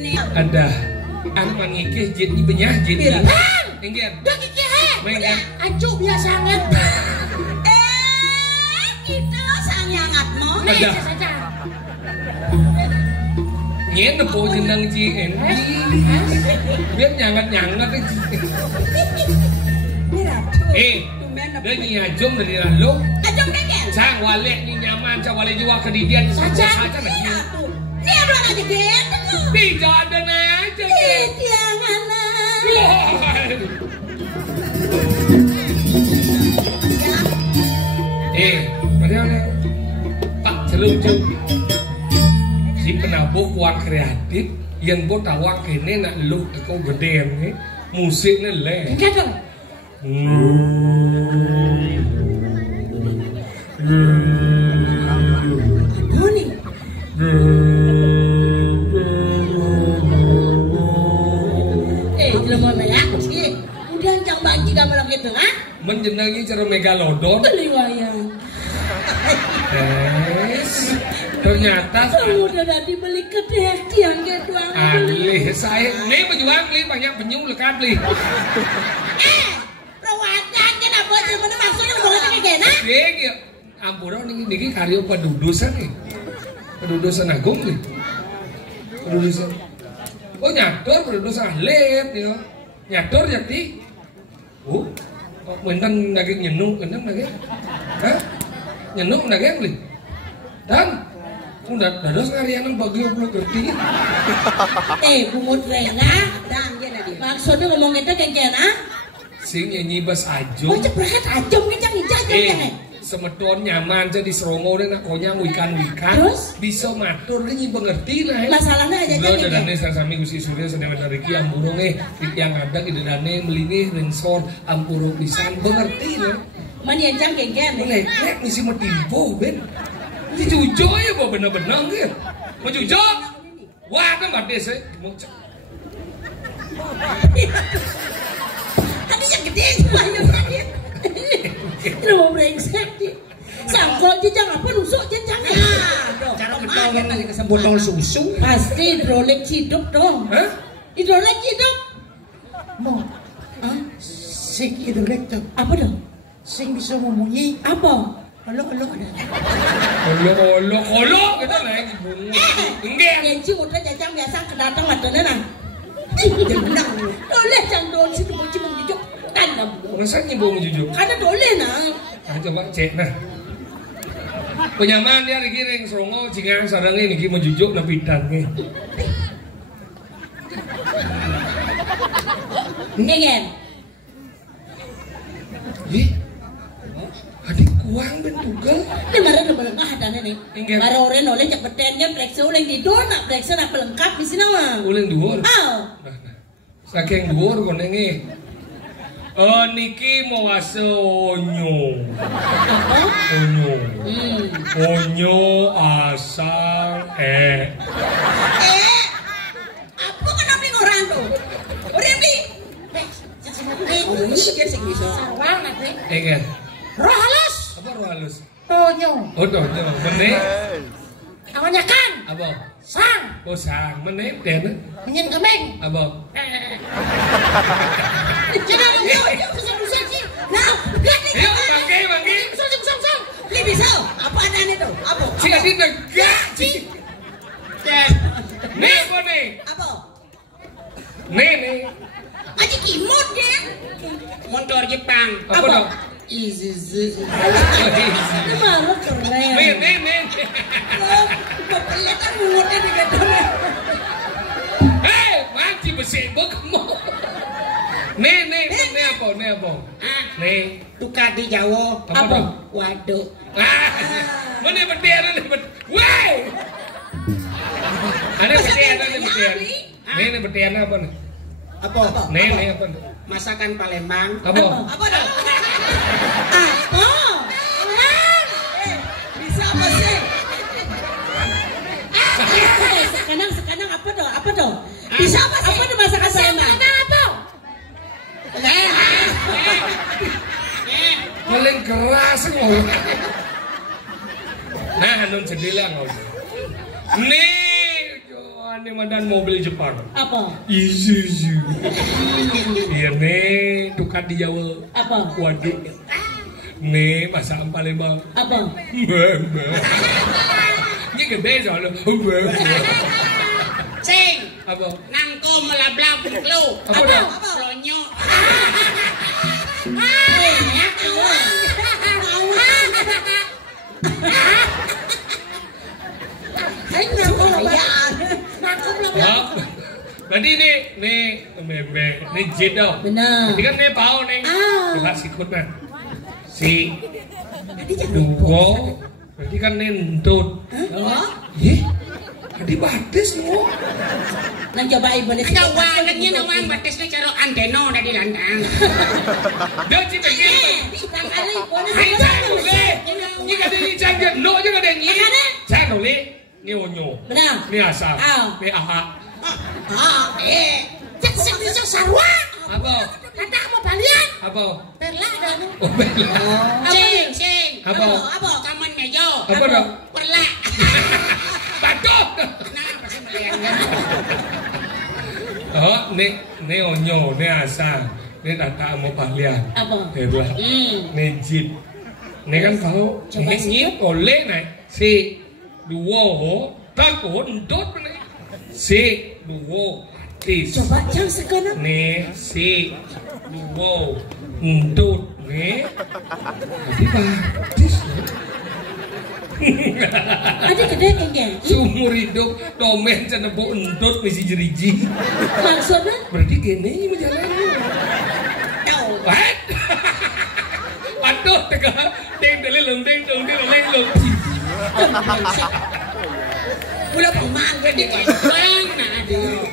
kene. Ada anu mangikih jid di benyah jid. Inggih. Dah kiki he. Mengke Acu biasa nget. Kita sanyangatmu. Ada. Nyen nepo jeneng Ci Endi. Biar nyangat-nyangat dia ni ajong dari lalu. Ajong kengkel. Sang wale ni nyaman, sang wale jiwa kedidian Saja lagi. Ni ada aja gitu. Tidak ada aja. Jangan. Padahal Pak celucu si penabuh uang kreatif yang buat awak kene nak lu kau gedean ni musiknya le. Kata. Apa ni? Jelema ya. Udah cang bagi gambar gitu, ha? Menjenengi cara megalodon. Beli wayang. Ternyata udah dibeli kedai tiang gitu. Alih saya nih berjuang nih banyak penyu lekat nih. Perawatan kenapa sih mana maksudnya ngomongnya kayak gini? Iya, ampura niki karyo pedudusan nih. Pedudusan agung nih. Pedudusan. Oh nyatur pedudusan ahlit ya. Nyatur jadi. Benten daging nyenung, benten daging. Hah? Nyenung daging nih. Dan dados ngarianan bagi oblok gerti. Bungut rena, maksudnya ngomong itu kayak gini? Sing nyanyi bas ajong. Oh cepet ajong kita ngijak semeton nyaman jadi serongo deh nak konya wikan. Terus bisa matur deh nyi mengerti lah. Masalahnya aja jadi. Udah dane sami Gusti Surya sedang dari ki ampurong yang ada ide dane melini ringsor ampurong pisan mengerti lah. Mani ancang kengken. Lek misi metimpo ben. Ini jujo ya bawa bener-bener gitu. Mau jujo? Wah kan mbak desa. Tadi yang gede banyak banget. Itu mau brengsek sih. Sangkol jejang apa nusuk jejang ya? Cara ketahuan lagi kesebut botol susu. Pasti hidrolik hidup dong. Hah? Hidrolik hidup. Mau? Sing hidrolik tuh. Apa dong? Sing bisa ngomongi. Apa? Halo ada. Halo kita lagi bunyi. Enggak. Nyenci udah jajang biasa kedatang matanya nang. Jangan boleh jangan dong situ mau cuma jujur kan dong. Masa nyebut jujur? Karena boleh nang. Coba cek nah. Penyamaan dia lagi ring serongo jika sarang ini mau jujur napitan nih. Nengen. Adik kuang ben tugal. Ini marah udah belengkap ada nih. Marah orang oleh cak betennya periksa ulang di dua nak periksa nak pelengkap di sini mah. Ulang dua. Saking dua kon ini. Niki mau onyo. Onyo. Onyo asal Apa kenapa orang tuh? Orang ni. Sawang nak ni. Enggak. Roh halus. Apa roh halus? Tonyo. Oh, tonyo. Meneh. Awalnya kan. Apa? Sang. Oh, sang. Meneh den. Menyen kemeng. Apa? Jangan ngomong susah-susah sih. Nah, lihat ni. Ayo, bangke. Song. Ni bisa. Apa aneh tu? Apa? Si Adi negak. Nih apa nih? Apa? Nih. Aji kimot dia. Motor Jepang. Apa dong? Izi. Ini malu keren. Nih. Kelihatan mulutnya di gedungnya. Hei, manci besi kamu. Nih apa? Nih. Tukar di Jawa. Apa dong? Waduk. Mana betian? Woi. Ada betian. Nih betian apa nih? Apa? Nih apa? Masakan Palembang. Apa dong? Bisa apa sih? Sekarang apa dong? Bisa apa sih? Apa tuh masakan Palembang? Apa? Paling keras ngomong. Nah, nun jendela ngomong. Nih medan mobil Jepang. Apa? Isuzu. Iya nih, tukar di Jawa. Apa? Waduh. Nih, masakan Palembang. Apa? Ini gede soalnya. Sing. Apa? Nangko melablab lu. Apa? Lonyo. Berarti nih jid dong. Benar. Jadi kan nih pau nih. Coba sikut man. Si Tadi jangan duo. Berarti kan nih entut. Ih, tadi batis lu. Nang coba ibu nih. Kawangannya nawang batisnya caro andeno na di landang. Dia cip begini. Hai candole. Ini kan ini canggih. No juga ada ini. Candole. Ini onyo. Benar. Ini asal. Ini aha. Cek sing sarwa. Apa? Kata mau balian. Apa? Perla dong. Oh, bela. Sing. Apa? Kaman mejo. Apa dong? Perla. Batuk. Kenapa sih balian? Oh, ini onyo, ini asal. Ini tata mau balian. Apa? Bela. Ini jip. Ini kan kau nyip oleh naik. Si duo takut entut nih. Si duo batis. Coba jang sekarang. Nih si duo entut nih. Jadi batis. Ada gede enggak? Seumur hidup domen cenebuk entut misi jeriji. Maksudnya? Berarti gini menjalani. What? Waduh, tegar. Deng delilung. Udah pemang gede kembang nah aduh.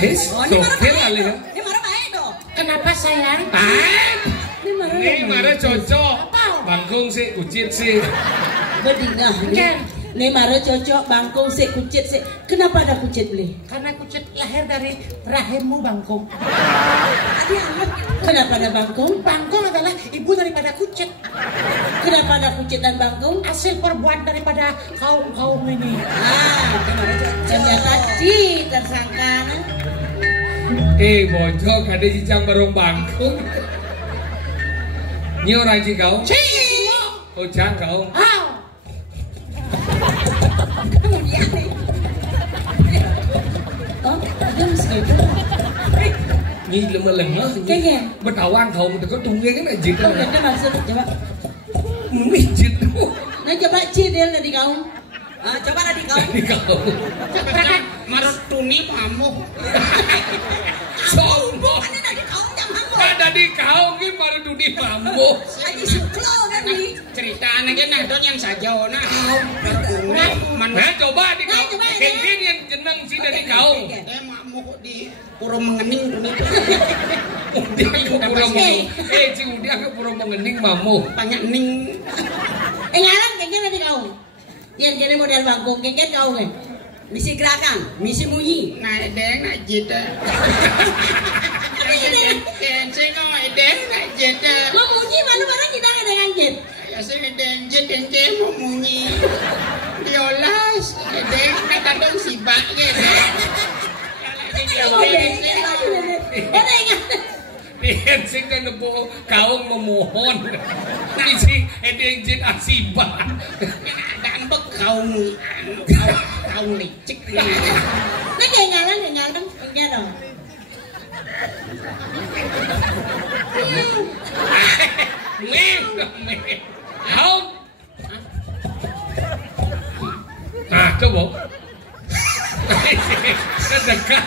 Guys, sopir kali ya. Ini marah baik dong. Kenapa sayang? Ini marah cocok. Bangkung sih, kucit sih. Berdingah nih. Nih marah cocok bangkung sih, kucit sih. Kenapa ada kucit beli? Karena kucit lahir dari rahimmu bangkung. Kenapa ada bangkung? Bangkung adalah ibu daripada kucit. Kenapa ada kucit dan bangkung? Hasil perbuatan daripada kaum ini. Ternyata tersangka. Bojok ada cicang barong bangkung. Ini orang kau? Ojang kau? Oh, dia mesti gitu. Ini lemah-lemah. Kayaknya. Bertawang kau, mereka tunggu kan aja. Oh, dia maksudnya coba. Mijit tuh. Nah coba cidil dari kau. Coba dari kau. Dari kau. Cepat marut tuni pamuh. Sombong. Ada dari kau jangan kau. Ada di kau ini baru dudi mampu. Lagi suklo tadi. Cerita anaknya nah don yang saja nah. Nah coba di kau. Kengken yang jenang sih dari kau. Makmu kok di pura mengening tuni. Dia ke pura mengening. Si dia ke pura mengening mamu. Banyak ning. Ngalang kengken dari kau. Yang kene model bangkung kengken kau kan. Misi gerakan, misi munyi. Nah, deng nak jeda. Saya no deng nak jeda. Mau munyi mana-mana kita ada dengan jet. Ya saya deng jeda mau munyi. Diolas, deng nak kadang sibak je. Dia sing kan nebo kau memohon. Isi edeng jet asiba. Dan bekau kau licik. Nó kayak ngalang enggak dong. Kau. Nah, coba. Sedekah.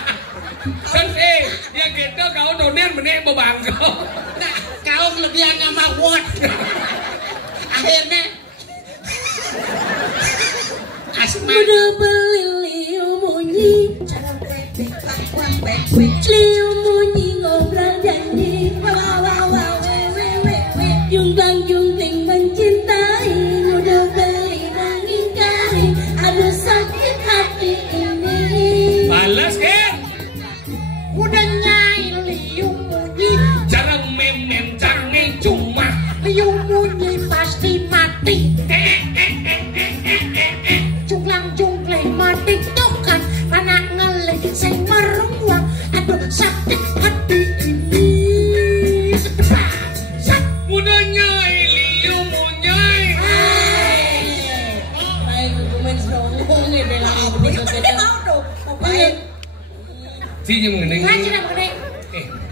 Kan yang kita kau donen menek bebang kau. Nah, kau kelebihan nama word. Akhirnya asma Udah beli liu munyi, liu munyi ngobrol janji, jungkang mencintai, udah beli mengingkari, aduh sakit hati ini. Balas kan? udah nyai liu munyi, Jarang mem jangan cuma. liu munyi pasti mati. Junglang mati tuh kan anak baik. Si jeung geuning. Ngaji na geuning.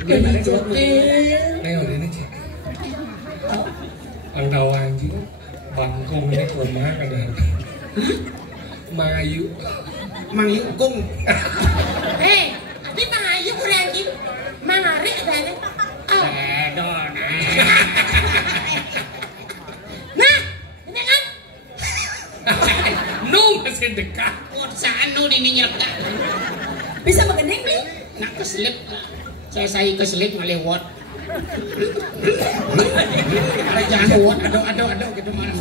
Gini jotin. Ayo ini cek. Angdawa anjing. Bangkong ini lemah kada. Mangayu. Mangyukung. Di Mangayu kurang anjing. Mangari ada. Sedon. Nah, ini kan. Masih dekat. Saan nu ini nyerta. Bisa begending beli? Nak keselip. Saya keselip ngalewat. Ada jangan wot, ado gitu mana.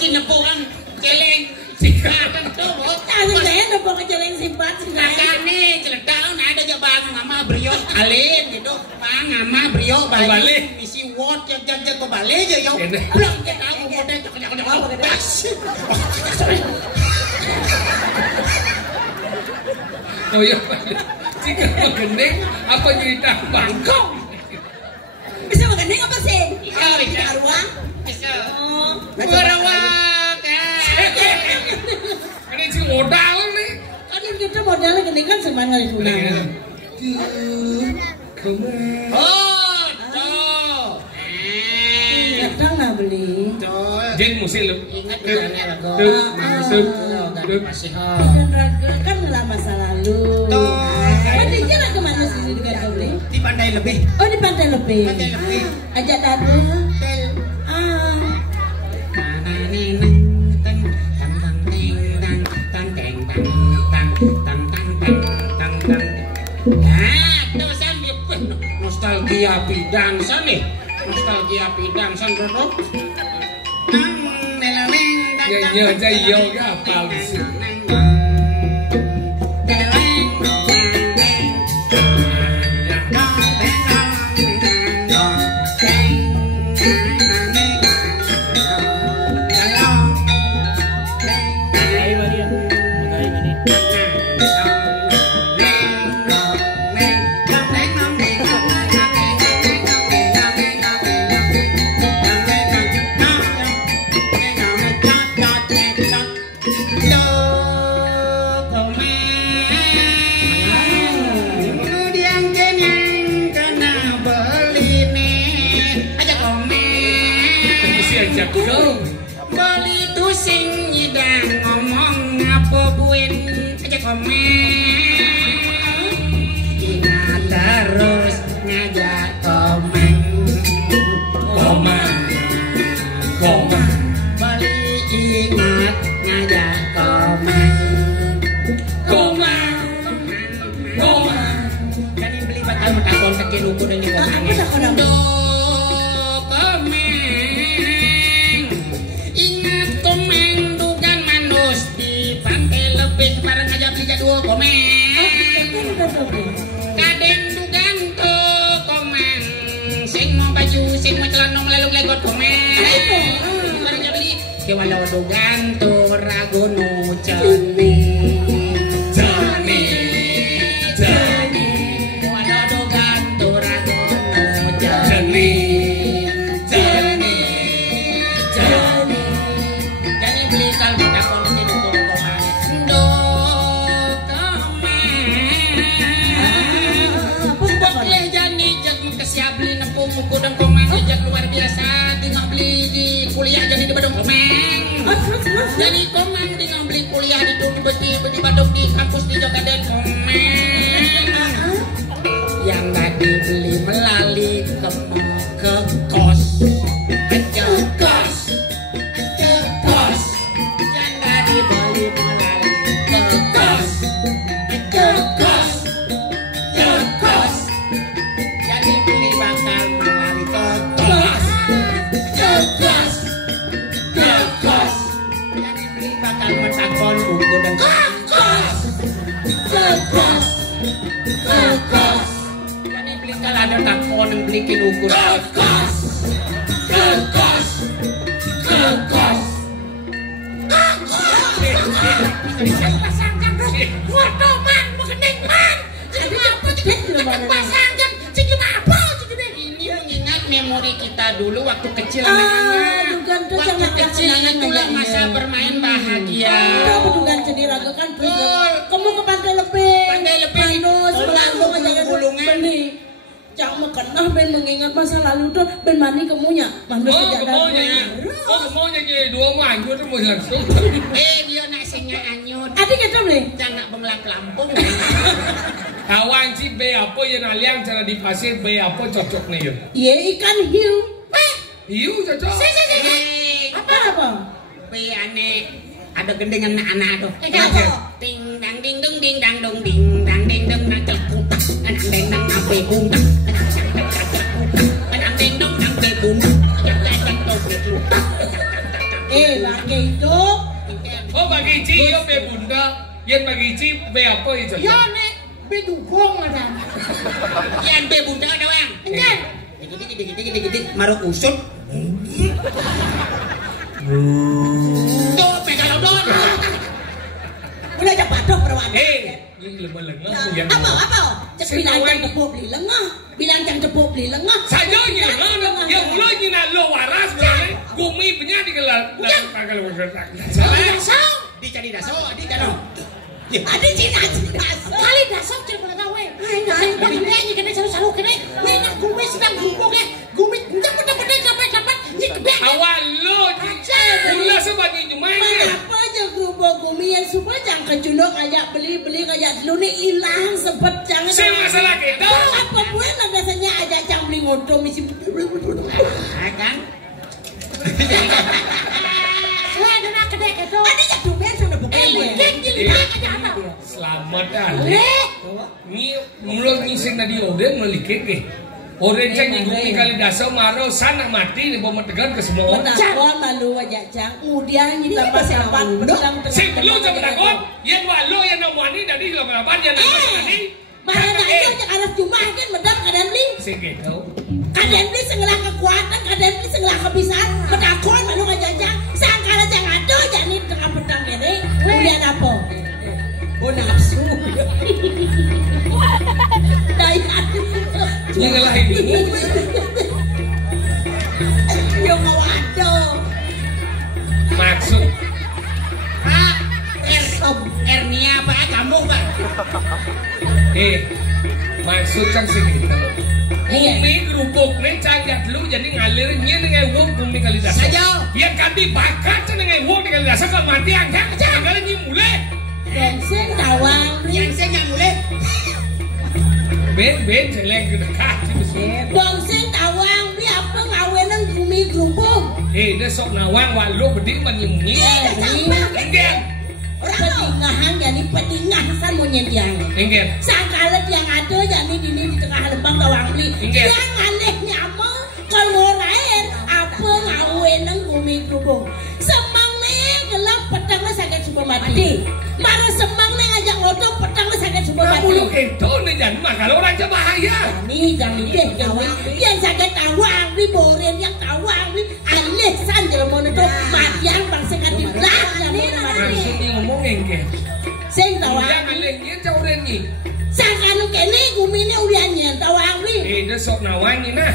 Kinepoan celeng singkatan tuh. Saya nepok celeng simpat Kakak nih celetahun ada jabang ngama brio alin gitu. Bang ngama brio balik isi wot jag ke balik aja yo. Pulang ke tahu model cok. Oh iya. Jika begending apa cerita Bangkok? Bisa begending apa sih? Bisa Arwah. Bisa. Warawak. Ini si modal nih. Kan kita modalnya gending kan semuanya kali tunangan. Oh, tuh. Datang nggak beli? Jeng musik lu. Ingat bilangnya lagu. Masih kan lah masa lalu. Pandinya lah kemana sih di Gata beli? Di Pantai Lebih. Oh di Pantai Lebih. Pantai Lebih. Ajak tadu. Nostalgia pidangsan nih. Nostalgia pidangsan bro. Nyanyi aja iya gak hafal di sini. Bali tu sing nyidang ngomong apa buin aja komen. Ingat terus ngajak komeng. Bali ingat ngajak komeng. Kan beli batal metakon kaki ruko dan komeng. Apa tak kena? Barang aja beli jadul komen. Kadang dugan to komen. Sing mau baju, sing mau celana lalu legot komen. Barang aja beli. Kewalau dugan to ragu no ceni. Kewalau dugan to ragu no ceni. Jadi beli kalau tak kon jadi muku dan komeng jak luar biasa tinggal beli di kuliah jadi di Badung komeng. Jadi komeng tinggal beli kuliah di Badung di kampus di Jogaden komeng. Yang gak dibeli melalui ke kos. Yang gak dibeli melalui ke kos. Jadi beli bakal melalui ke kos. Jadi beli bakal metakon buku dan kos. Jadi beli kalau ada takon yang belikin ukur kos. Pasangkan bro, foto man, mengening man. Jadi apa? Pasangkan, jadi apa? Ini mengingat memori seperti kita dulu waktu kecil anak-anak. Waktu kecil itulah masa bermain bahagia. Bukan jadi raga kan kamu ke pantai lebih. Pantai lebih. Selalu ngajak gulungan. Jangan kenah ben mengingat masa lalu tuh ben mani kemunya. Kemunya ke dua manggu tuh mau langsung. Dia nak senya anyut. Adik kita boleh. Jangan bengelap lampung. Kawan si be apa yang aliang cara di pasir be apa cocok nih yuk? Iya ikan hiu. Hiu cocok. Apa? Be aneh. Ada gendengan anak-anak tuh. Ting dang ding dong ding dang dong ding dang ding dong nak celpuk. Anak deng dang ape bung. Anak deng dong ape bung. Bagi itu. Oh bagi Ci yo be bunda, yen bagi Ci be apa itu? Ya nek be dukung ada. Yen be bunda doang. Enggak. Dikit maruk usut. Tuh megalodon. Udah cepat dong perwan. Ini lengah yang apa? Bilang jangan tepuk beli lengah. Bilang jangan tepuk beli lengah. Saja ni lengah. Yang mulai ni nak lo waras berani. Gumi punya di kelar. Kalau bergerak. Dicari daso, adik kalau. Adik Cina daso. Kali daso cari pada gawe. Hai, begini kena saru-saru kena. Nak gumi sedang gumbok Gumi dapat dapat. Awal lo. Mula sebab ni cuma ni. Apa aja gerubuk gumi yang supaya jangan kejunuk ajak beli ajak dulu ni hilang sebab jangan. Saya masalah kita. Apa pun biasanya ajak jangan beli ngoto misi. Kan? Saya ada nak kedai itu. Ada jatuh ben sudah bukan. Selamat dah. Ni mulut ni sing tadi orang melikit ke. Orang jangan gumi kali dasar marah sana mati ni bawa tegan ke semua. Takon malu wajak jang. Kemudian kita pasal apa? Sebelum jangan takon. Yang walau yang nak wani dari lapan yang nak tadi. Mana nak yang harus cuma kan medam kadang beli. Segitu. Kadang beli sengalah kekuatan, kadang beli sengalah kebiasaan. Takon malu wajak jang. Sangkala jangan ada jadi tengah pedang ini. Kemudian apa? Oh nafsu. Ini ngalah ini. Yo ngawado. Maksud Pak, hernia apa kamu, Pak? Maksud kan segitu. Bumi kerupuk ni canggah dulu jadi ngalirnya dengan uang bumi kali dasar. Saja. Yang kami bakat dengan uang kali dasar kalau mati angkat. Jangan ni mulai. Dongseng tawang. Yang saya nggak mulai. Ben jelek dekat. Dongseng tawang ni apa ngawenan bumi kerupuk. Dia sok nawang walau berdiri menyembunyi. Enggak. Petingahan jadi petingah san mau nyediang. Enggak. Sangkala yang ada jadi di tengah lembang tawang beli. Yang aneh nyama kalau rakyat apa ngawenan bumi kerupuk. Semang ni gelap petangnya sakit super mati. Marah semang ni ngajak ngotot petangnya sakit super mati. Kamu itu ni jangan mah kalau orang bahaya. Ni jangan deh kawan. Yang sakit tawang ni boren yang tawang ni alih san jelema itu matian bangsa kati belah jadi Maksudnya ngomong enggak. Sing tawang. Yang alihnya jauh ni. Sangkanu kene gumine uliannya tawang ni. Dia sok nawang ni nah.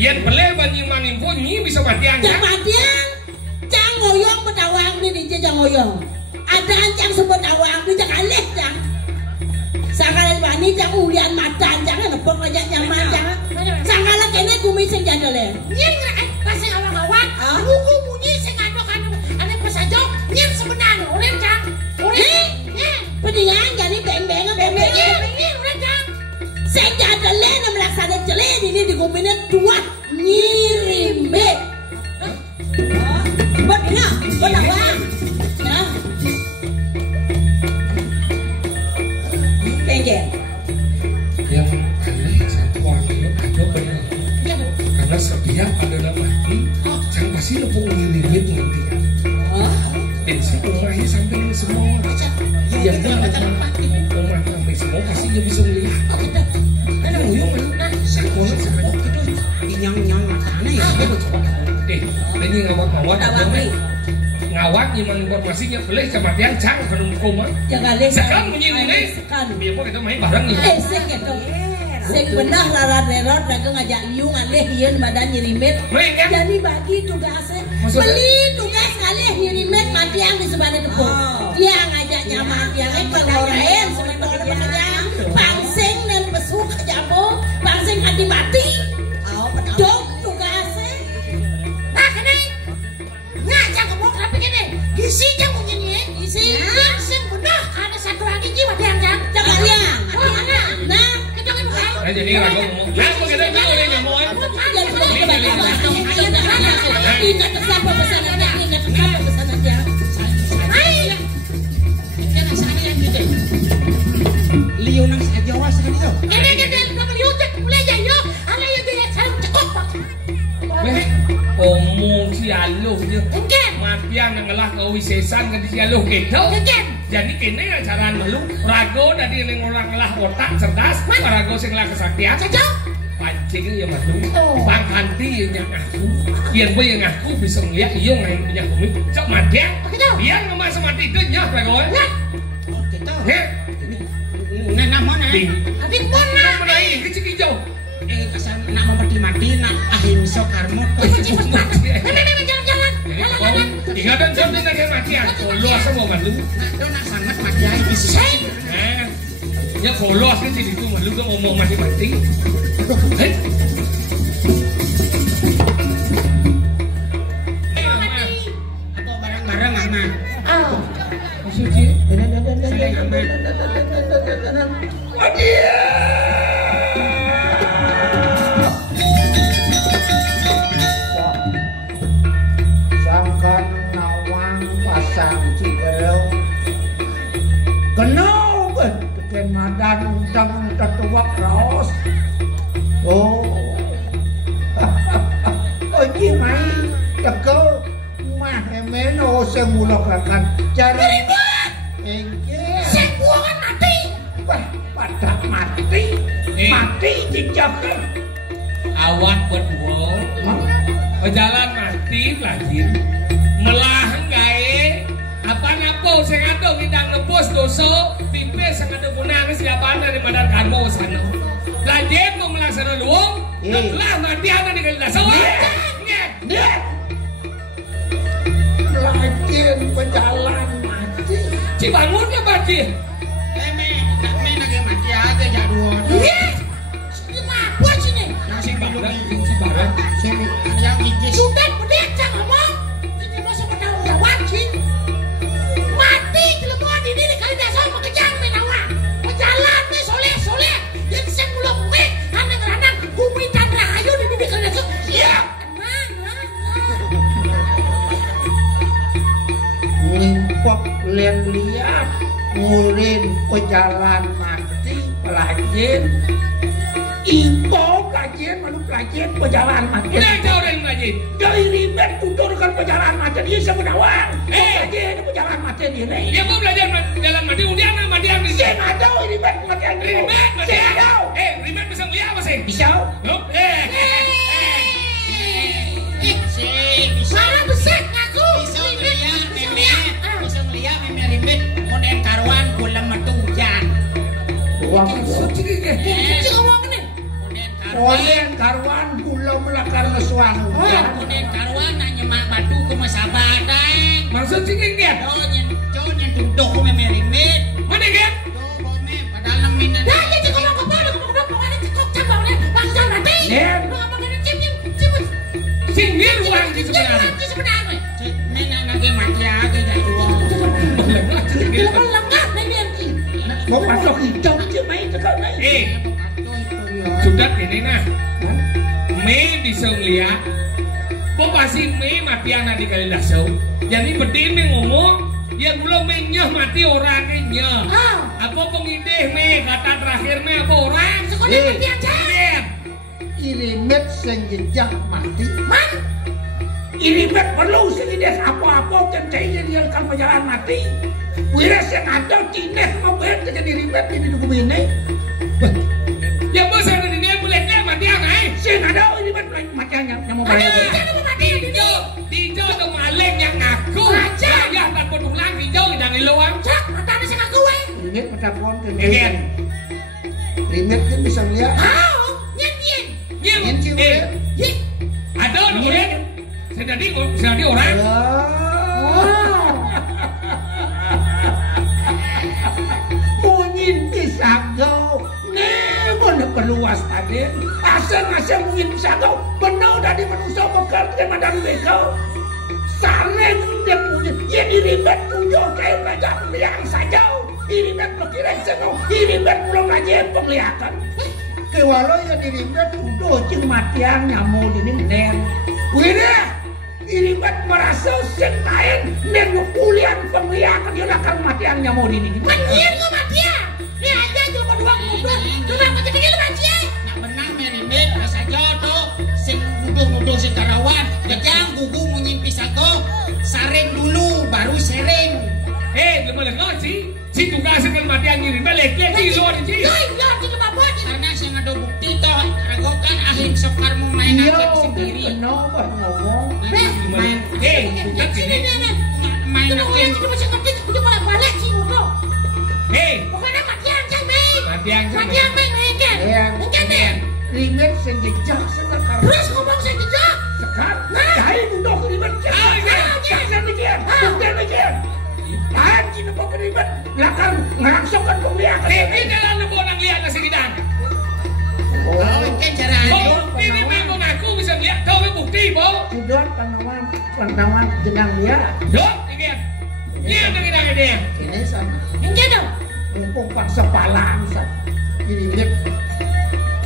Yang pelai banyi manimpo ni bisa mati angkat. Matian. Jangan ngoyong betawang ni dia jangan ngoyong. Ada ancang sebut tawang ni jangan alih jang. Sangkala bani jangan ulian matan jangan nepok aja nyaman jangan. Sangkala kene gumi sing jadole. Nyen ngerak pasang awak-awak. Buku bunyi sing ane pesajo. Nyen sebenarnya orang jang. Orang. Pedingan jadi beng-bengan beng-bengan. Orang jang. Sing jadole na melaksana jele ini di gumine dua nyirimbe. Buat ina, buat apa? Nah. Enggak. Yang aneh satu orang itu ada benar. Karena setiap adalah mati, jangan pasti lepung ngirimit nanti. Dan si rumahnya sampai semua. Yang rumah sampai semua pasti dia bisa melihat. Ada uyung kan? Sekolah semua gitu. Nyang makanya ya. Ini ngawak-ngawak. Ngawak nyimang informasinya boleh kematian cang penungkuma. Jangan leh. Sekarang menyiring. Biar kita main bareng nih. Sing gitu. Sing benar larat-lerot mereka ngajak liu ngalih ieun badan nyirimet. Jadi bagi tugasnya. Beli tugas ngalih nyirimet mati yang di sebelah depan. Dia ngajak nyaman dia pengorain sebentar bekerja. Pangsing dan pesuk japo, pangsing hati mati. Dok tugasnya. Nah kene. Ngajak ngomong rapi kene. Isi jang mungkin ya. Isi. Sing benar ada satu lagi jiwa dia jang. Jangan dia. Oh mana? Nah, kita kan bukan. Jadi ragu ngomong. Lah kok kita tahu ini ngomong. Ingat siapa pesanannya? Ingat siapa pesanannya? Ayo. Jangan sana yang gitu. Liu nang sa Jawa sa kanito. Kene kene nang liu cek mulai ya yo. Ala yo dia sarung cekok pak. Omong si aluh dia. Engken. Mapian nang ngelah kawisesan ke si aluh gitu. Engken. Jadi kene ajaran melu rago dari ning orang ngelah otak cerdas, rago sing ngelah kesaktian. Cocok. Pancing ya madu. Pangkanti yang aku. Yang gue yang aku bisa ngeliat iya ngain punya komik. Cok madya. Dia ngemas mati denyah rago. Kita. He. Nah mana? Tapi mana? Mana ini kecil hijau. Kasar nak mati nak ahimsa karma. Cepet banget. Nah, jalan-jalan. Jalan-jalan. Ingatan sampai nak matian. Lu asal mau malu. Nak sangat mati aja di sini. Ya polos kan sini tuh malu kan ngomong mati-mati. Hei. Aku bareng-bareng mama. Maksudnya? Saya aman. Sangkan nawang pasang cigereu kenapa teken madan undang tetua kraos oh oke mai tekel mah emeno semulakan cari engke Sing buangan mati. wah pada mati mati dijaga Awak berdua berjalan mati lagi melah gae apa-apa sing ada ngidang nebus dosa pipe sing ada gunane siapa dari badan karmo sana lanjut mau melaksana luang telah mati ada di kali dasar lagi berjalan mati Cibangunnya mati Eme lagi mati aja jadwal. Apa sini? Nasi Cibarang biru. Cibarang Sini yang gigi. Sudah pedek ngomong. Ini masa bertanggung jawab sih. Mati kelebuhan ini kali dasar mengejar menawang. Berjalan nih soleh. Yang saya mulai gue anak-anak bumi dan rahayu di bibir kali dasar. Iya. ngimpok lihat ngurin pejalan mati pelajin impok pelajin malu pelajin pejalan mati udah jauh dari lagi dari ribet tuturkan pejalan mati dia sebenawang pelajin pejalan mati ini dia mau belajar jalan mati udah nama dia nih saya nggak tahu ribet mati ribet saya nggak tahu ribet bisa ngeliat apa sih bisa Mana besar aku? Bisa ngeliat memang ribet. Konen karuan bulan metu hujan. uang Cik ngomong ini. kolen karuan gula melakar ngesuang Konen karuan nanya mak batu ke masabat. maksud sih kan Cowok duduk ke memang ribet. mana kan Padahal nemin. Nah, cik ngomong kepala. Pokoknya cekok cabang. Bangsa nanti. Nen. singgir uang di sebenarnya Nenek lagi mati aja jadwal. Lengkap ini. mau patok hijau aja main sekarang sudah ini nah Mei bisa ngeliat kok pasti Mei mati anak di kali dasau jadi berdiri ngomong yang belum menyah mati orangnya apa pengideh Mei kata terakhir Mei apa orang Sekolah mati aja. irimet sing jejak mati Man. irimet perlu segides apa-apa kencainya dia akan berjalan mati wiras yang ada tineh ngobrol jadi ribet ini di bumi ini ya bos ada di dia bolehnya mati angai sing ada irimet macamnya yang mau bayar Dijo atau maling yang ngaku aja ya tak podung lagi Dijo yang iluang Cak, mata ada sing aku irimet macam pon Ngegen Rimet kan bisa lihat. Nyen cium. Ada kemudian jadi orang. Mungkin bisa kau. Mana perlu waspada. Asal mungkin bisa kau. Benar dari manusia bekal dengan madang bekal. Sareng dia punya. Ya dirimet punya kayak raja pemilihan saja. Dirimet berkira senang. Dirimet belum raja penglihatan. Kewalau ya dirimet udah cing matian nyamu dini nen. Wira dirimet merasa sentahin nen kuliah penglihatan dia akan matian nyamu dini. Menyiar nggak matian. Ini aja cuma berdua ngobrol. Cuma macam ini lu matian. Nak benang merimet saja tuh. Sing nuduh si Karawan. Jangan gugu menyimpi satu. Sareng dulu baru sereng. Lepas sih. Si tugas kan matian ngiri balik lagi luar sih. Karena saya ada bukti toh, aku kan ahli sokarmu main aja sendiri. Kenapa ngomong? Main, bukan sini. Main Itu orang aja. itu masih ngerti, udah balik sih ngobrol. Pokoknya Matian kan, Mei. Matian kan. Matian, Mei, kan. Mungkin, Mei. Rimet senjejak sekarang. Terus ngomong saya jejak. Sekarang, cahaya duduk rimet. Jangan mikir, bukan mikir. Haji nopo rimet, lakan ngelangsungkan pemilihan. Ini jalan nopo nang lihat nasi gidang. Oh, kan caranya. Ini memang aku bisa lihat kau bukti, Bo. Sudah pandangan jenang dia. Dok, ingat. Ini ada gidang dia. Ini sama. Mungkin dong. Mumpung paksa palang sa. Rimet.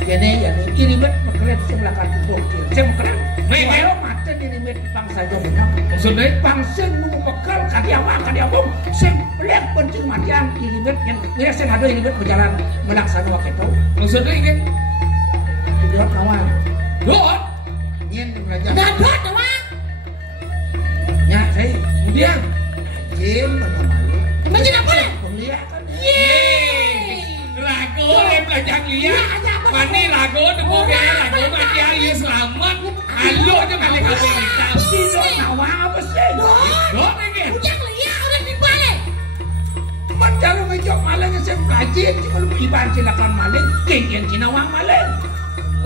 Kene ya ni rimet makret sebelakan duduk. Saya makret. Kalau mati di rimet bangsa jauh benar. Maksudnya? Bangsa nunggu bekal kadiawang. Saya lihat pencing matian di rimet yang dia saya ngadu rimet berjalan melaksanakan waktu itu. Maksudnya ingat. Duduk kawan. Dok. Nyen belajar. Dadot, doang. Ya saya. Kemudian. Jim malu. Macam apa? Pemilihan kan. Rago belajar lihat. Mani rago nemu kaya rago matian dia selamat. Halo aja balik ke kita. Tidak tahu apa sih. Dok, ingat. Ujang lihat orang di balik. Mencari ngejok maling saya belajar. Kalau ibarat silakan maling, kengen kinawang maling.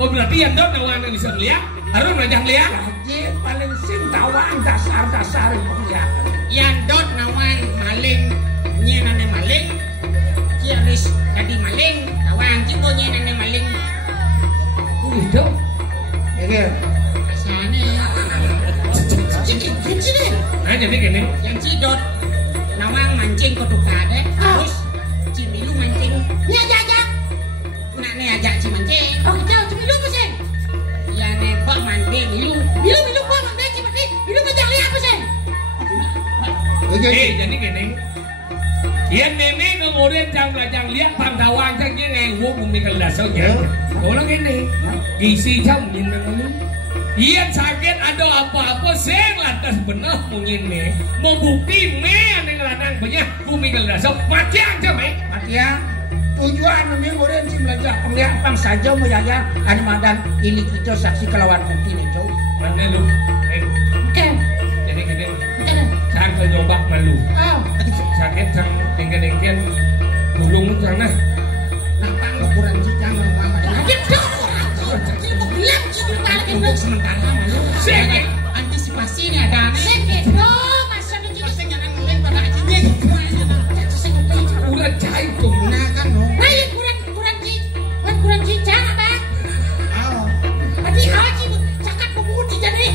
Oh berarti yang dok nawan yang bisa lihat. Harus belajar lihat. Belajar paling sing tawang dasar-dasar pemilihan. Yang dot nawan maling, nyenane maling. Kiaris tadi maling, kawan cibo nyenane maling. Dok. Ya Asalnya. Sini. Nah jadi gini. Yang cidot nawang mancing kudu kade. Terus cimilu mancing. Ini aja. Nak ne ajak ci mancing. Oh, kita cuma lu pesen. Ya ne pak mande milu. Bilu gua mandai cuma ni. Bilu ngajak lihat pesen. Jadi gini. Yang nenek kemudian jangan belajar lihat pangdawang jangan yang gua bumi kelasnya. Orang ini gizi jam nhìn dengan Iyan sakit ada apa-apa sing lantas benar mungkin me membukti me yang lanang banyak bumi kelasnya mati aja me. Matian. Tujuan ini kemudian si belajar pemilihan pang saja meyaya animadan ini kita saksi kelawan bukti itu. Mana lu? Oke. Jadi gini. Oke. Sang penyobak malu. Oh. Sakit sang engken-engken gulung sana. Napa ukuran cicang lama. Ada dong. Jadi mau bilang gitu balik itu. Sementara malu. Sengit. Antisipasi ini ada aneh. Sengit dong. Masa ni juga Pasti jangan mulai pada acinya. Udah cair tuh. Nah kan lo. Nah, yang kurang cincang apa? Tadi haji cakap pemudi jadi.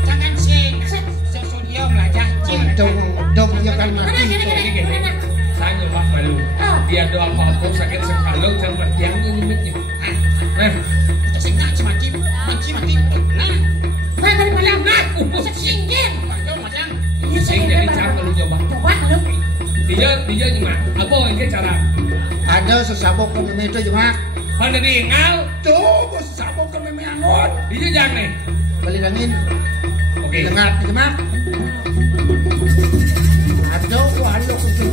Jangan sing. Sodium lah cacing. Dong ya kan mati. Jadi gini. Sang nyobak malu. Dia ada apa-apa sakit sekalung sama tiang ini mitnya. Nah. Kita sing nak macam mati. Nah. Nah, daripada aku sesingkin. Macam. Sing jadi cara lu coba. Coba lu. Dia cuma apa yang cara? Ada sesabok ke meme itu cuma. Pada diingal. Tuh sesabok ke meme angon. Dia jangan nih. Beli angin. Oke. Dengar cuma. Ada walau kucing.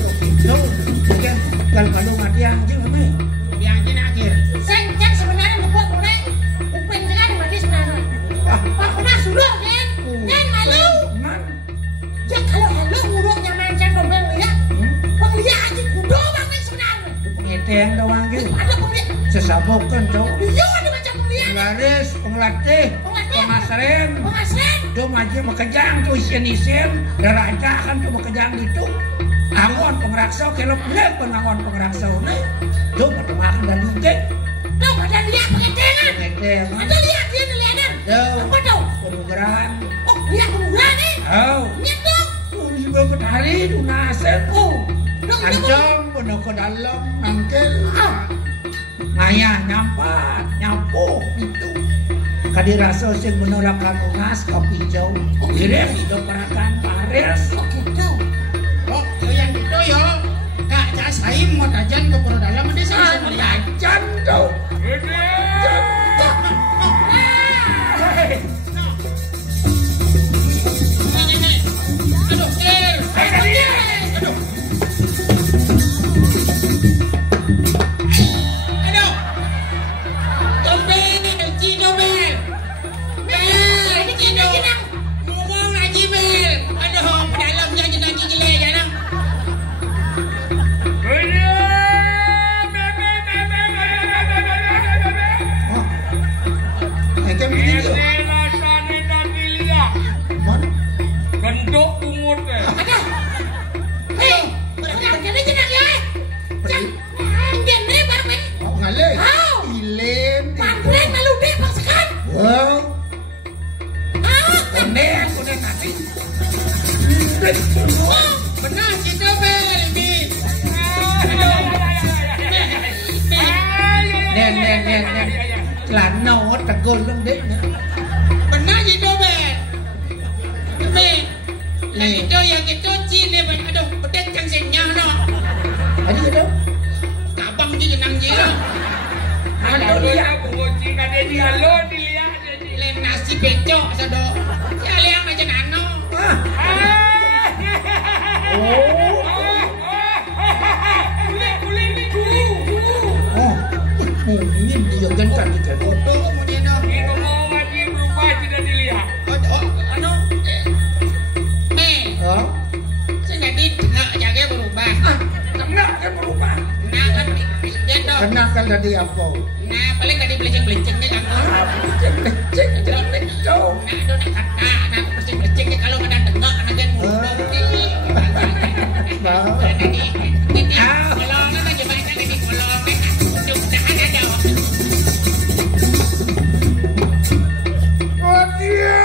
Mungkin kalau mati anjing meme. Yang ini akhir. Sengkak sebenarnya buat boleh. Upin dengan mati sebenarnya. Pak pernah suruh kan? Kan malu. Ya kalau malu ngurungnya macam dombeng lihat. Penglihat aja kudo banget sebenarnya. Pengeteng doang gitu. Ada penglihat sabokan cok. Iya ada macam lihat. Penglaris, penglatih, pengasrem. Pengasrem. Tuh ngaji makejang tuh isen-isen. Daraja kan tuh makejang itu. Angon pengraksa kelop bener penangon pengraksa nih. Tuh pertemakan dan juga. Tuh pada lihat pengetengan. Pengetengan. Ada lihat dia lihanan. Tuh. Apa tuh? Penugeran. Oh lihat penugeran nih. Oh. Lihat dong. Sebelum hari itu nasib. Oh. Ancam penuh ke dalam nangkel. Ngayah nyampat, nyapu itu. Kadirasa sing menerakan unas kopi jauh. Direk itu parakan pares. Oh gitu. Oh, yang itu yo. Kak Casaim mau tajan ke perut dalam ada saya melihat. Tajan tuh. Aduh, aduh. Bentuk umur teh. Ada. Hei, berapa kali jenang ya? Cang, gini bang me. Oh ngale. Wow. Ilen. Pandreng malu deh paksakan. Wow. Ah, Konek nanti. Benar kita bel ini. Nen. Celana tegol dong deh. Benar kita bel. Yang itu cini aduh pedet kan senya no. Ada gitu. Kabang di jenang jiro. Ada dia bungoci kade dialo dilihat jadi. Lem nasi becok sado. Kali yang aja nano. Oh. Kulit ni dulu. Oh. Ini dia gentar kita. Foto kemudian no. Ini mau ngaji berubah tidak dilihat. Anu. Oh. Saya jadi nggak jaga berubah. Kena kan berubah. Nah kan dia dong. Kena kan tadi apa? Nah paling nggak dibelicing-belicing nih kamu. Cek. Nah itu nak kata, nah belicing-belicing nih kalau nggak ada tengok kan aja ngurung di. Jadi kolongnya aja banyak nih kolongnya. Sudah ada. Oh dia.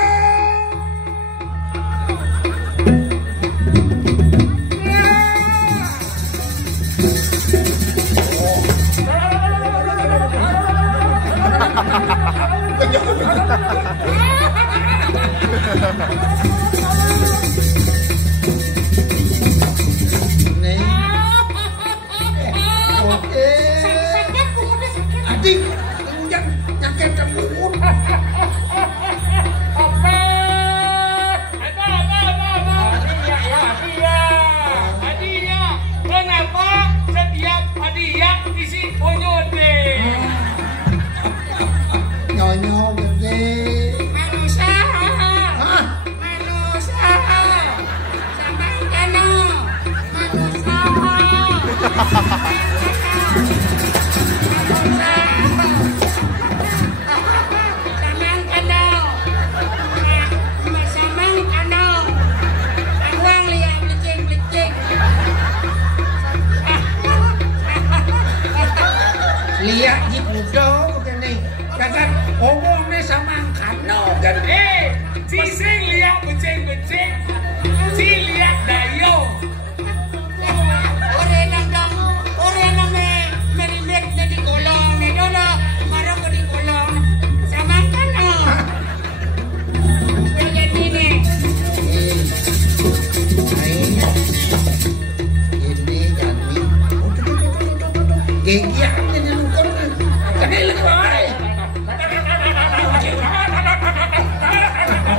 Adik, kemudian nyakit temun. Hadiah. Kenapa setiap hadiah isi bonyote? Nyonyo gede. Manusia. Hah? Manusia. Sampai kena. Manusia. Lihat di kudo begini. Kadang omongnya sama kano kan. Sing lihat becing-becing. Si lihat dayo. Orang merimet di kolong ni dono, marah ko di kolong. Sama kan no. Jadi ni. Ini jadi. Gegian ini lukor. Kanil ke bawah.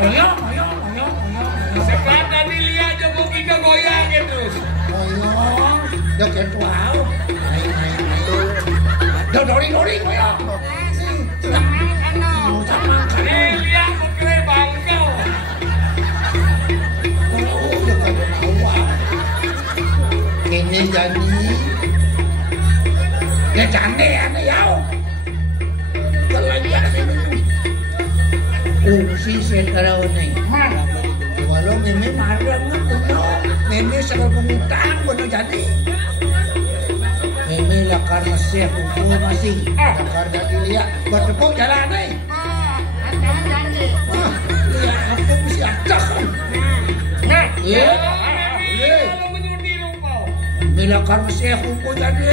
Oyong. Sekarang tadi lihat Joko Kika goyangin terus. Oyong. Joget wow. Dori oyong. Sama kan no. Sama kan. Lihat mukre bangkau. Oh, joget wow. Ini jadi. Ya cande ya yau. fungsi sekarang ini. Walau meme marah kuno, meme sama pengutang kuno jadi. Meme lakar masih kumpul masih, lakar jadi lihat bertepuk jalan nih. Ya aku mesti acak. Nah, ya. Kalau menyundi lupa. Meme lakar masih kumpul jadi.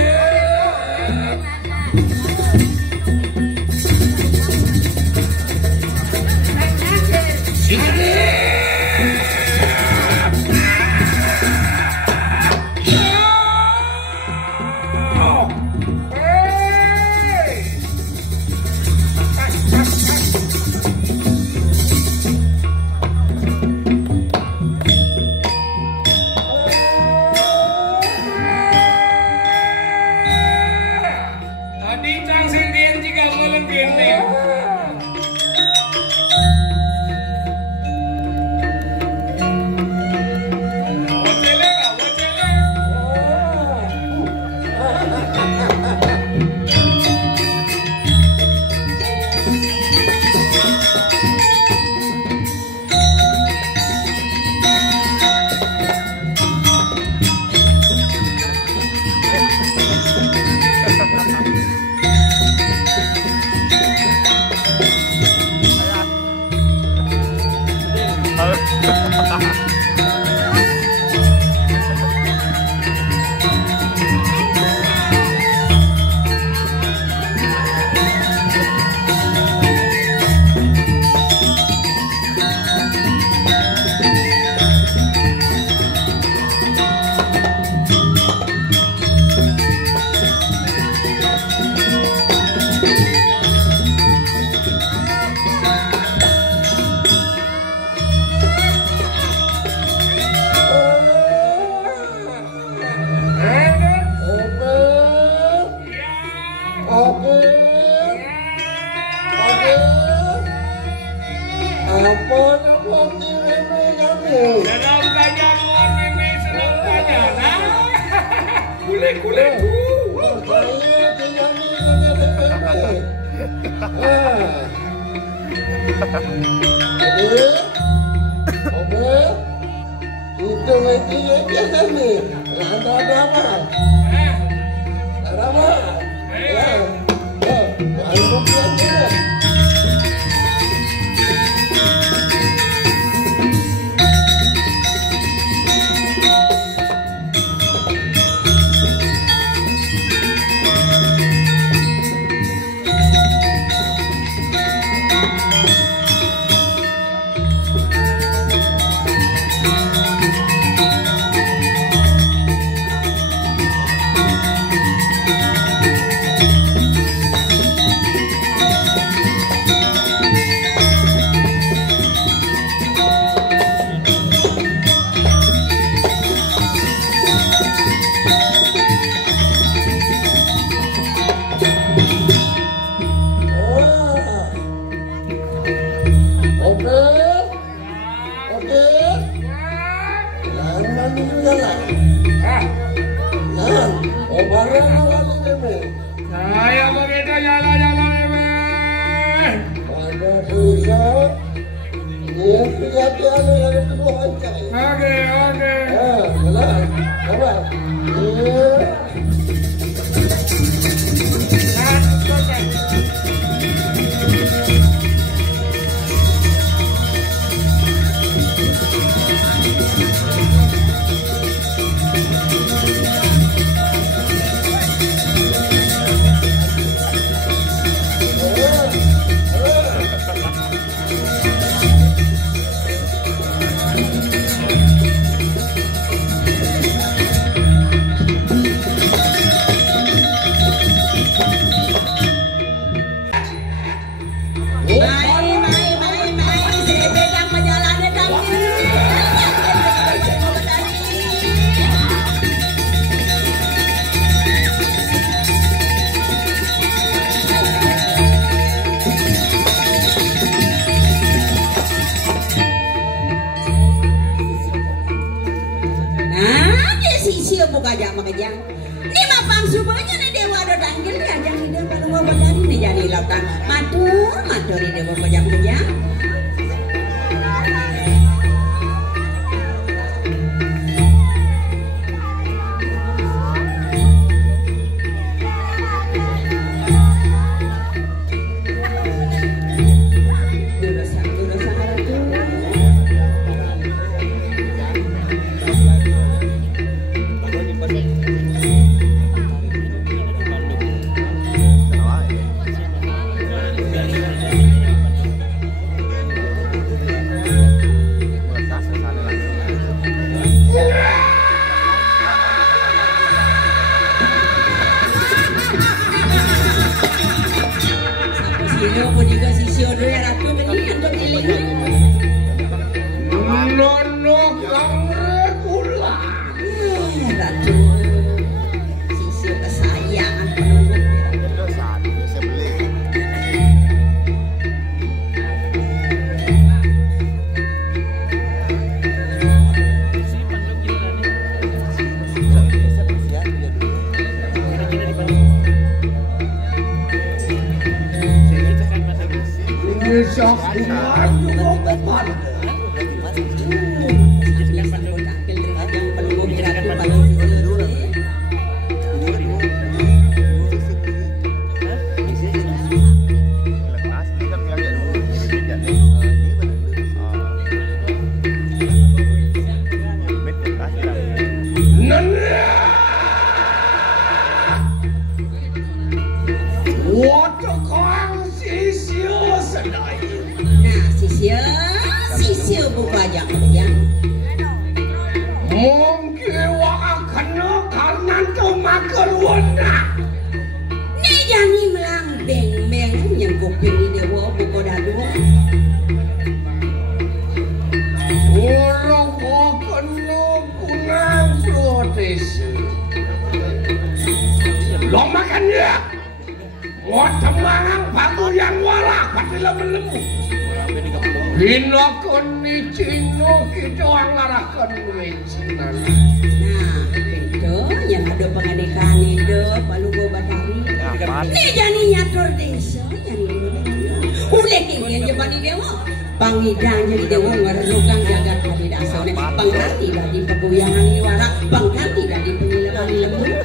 Pangidang jadi dewa ngerukang jagat hadidasone pangkarti dari pegoyangan niwarak pangkarti dari pengilapan lembut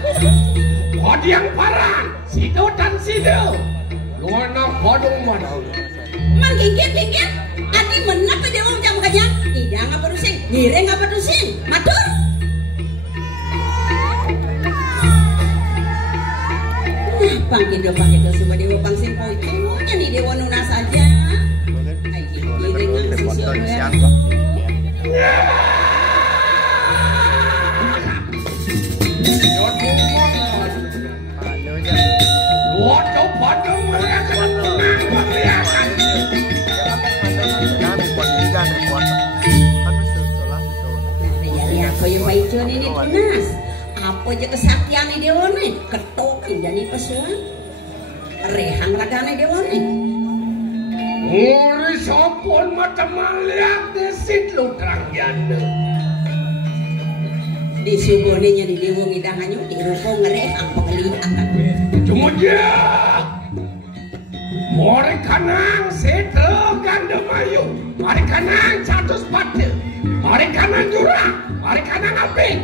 yang parang sido dan sido luana podong modal man kingkit adi menap dewa jam kanya tidak ngapa rusing nire ngapa rusing matur pangkido semua dewa pangsing poito jadi dewa nuna saja ini tunas apa aja kesaktian di dewa nih ketokin jadi pesuan rehang ragane dewa nih nguri sopon mata maliak desit lu terang janda di suboninya di dewa ngidangannya di rupong ngerehang pengelihan cuma dia mari kanang setel ganda mayu mari kanang catus pate mari kanang jurang mari kanang apik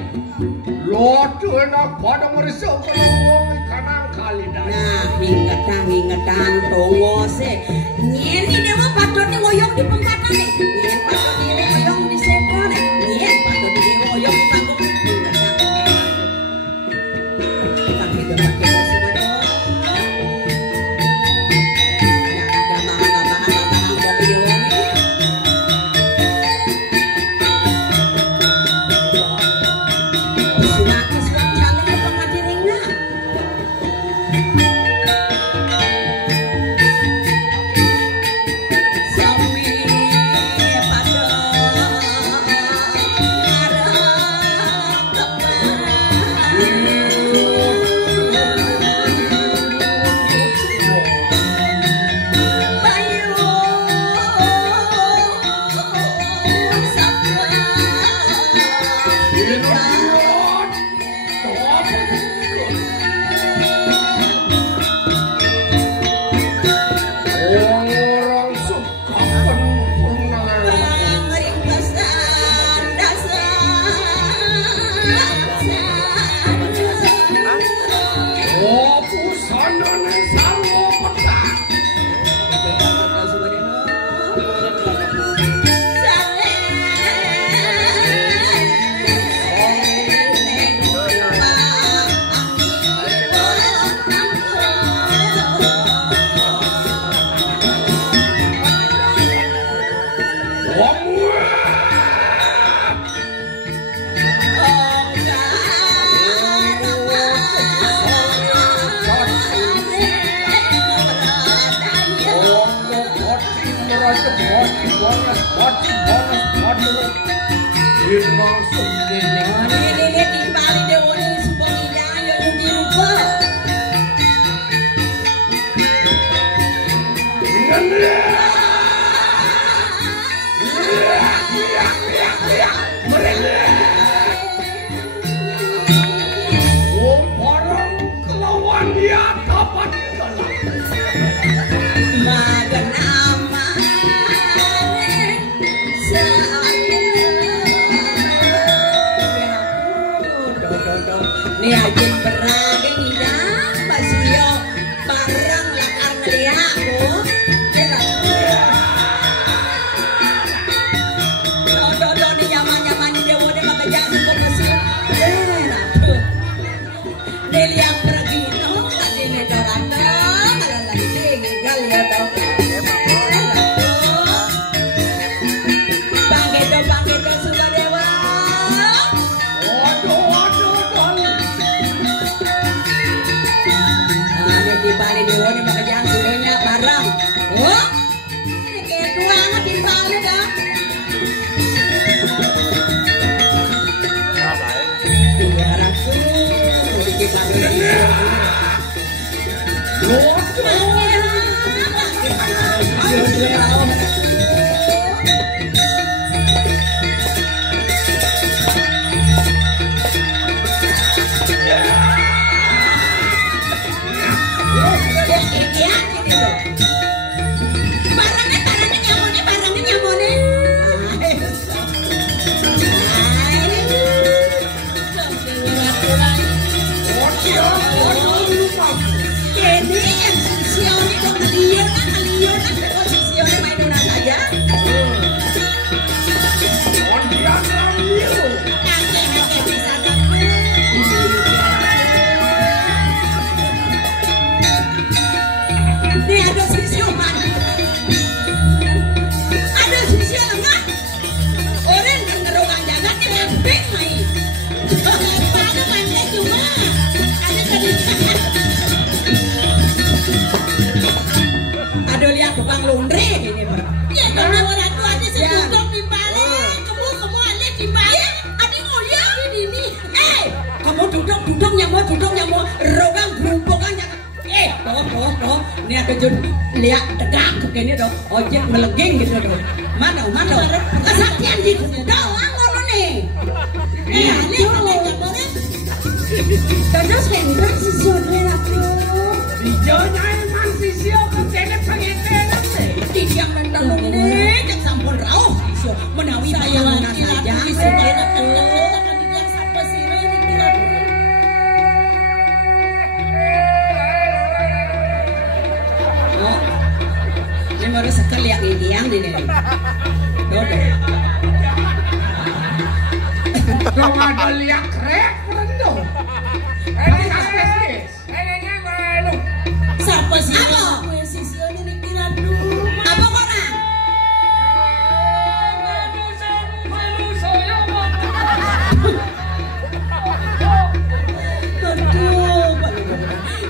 lotu enak pada merisau kalau kanang kali dah nah ingetan tongo se nyeni dewa patutnya ngoyong di pempatan nih nyen patutnya ngoyong di sepo nih nyen patutnya ngoyong di panggung dia dapat magan aman Nih ajin berageng idang basio barang lakar ngeliat ko. Do ni nyaman-nyaman ni dewa de makajang ko basio. Neliang pergi no tadi ne doranda malalagi gal ya tau. Banggedo sudah dewa. Di balik dewa ni makajang suruhnya barang. Oh, ini kayak banget di balik dah. Dua ratus, di balik Aduh lihat tukang laundry ini ber. Ya karena orang tua ada seduduk di balik. Kamu alik di balik. Adik mulia ini. Kamu duduk nyamuk rogang gerumpungan. Toh. Ini ada jun lihat tegak begini dong. Ojek meleging gitu dong. Mana? Kesaktian di doang ngono nih. Lihat boleh. Terus hendak sesuatu aku. Hijaunya emang sisio kerjanya pengeteran deh. Tiang dan telung ini jak sampun rauh sisio menawi bayangan saja. Supaya tenang yang sampai sini kira. Oh, ini baru sekali yang ini nih. Dodo. Kau ada lihat krek rendah. Ini spesies. Siapa sih? Apa? Sisio ini kira dulu. Apa kona?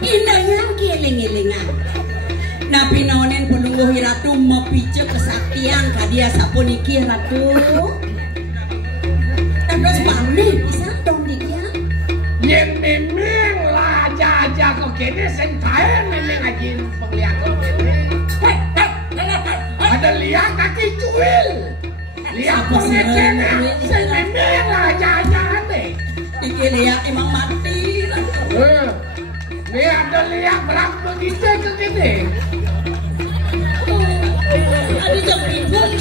Indahnya keling-kelingan. Nabi naonen penunggu ratu mapijak kesaktian kadia sapuniki ratu. Terus balik bisa dong dia. Yang memang lah aja kok kini sentai memang aja penglihatan kini. Ada lihat kaki cuil. Lihat pengecennya. Saya memang lah aja deh. Iki lihat emang mati lah. Lihat ada lihat berapa begitu ke kini. Ada jam bingung.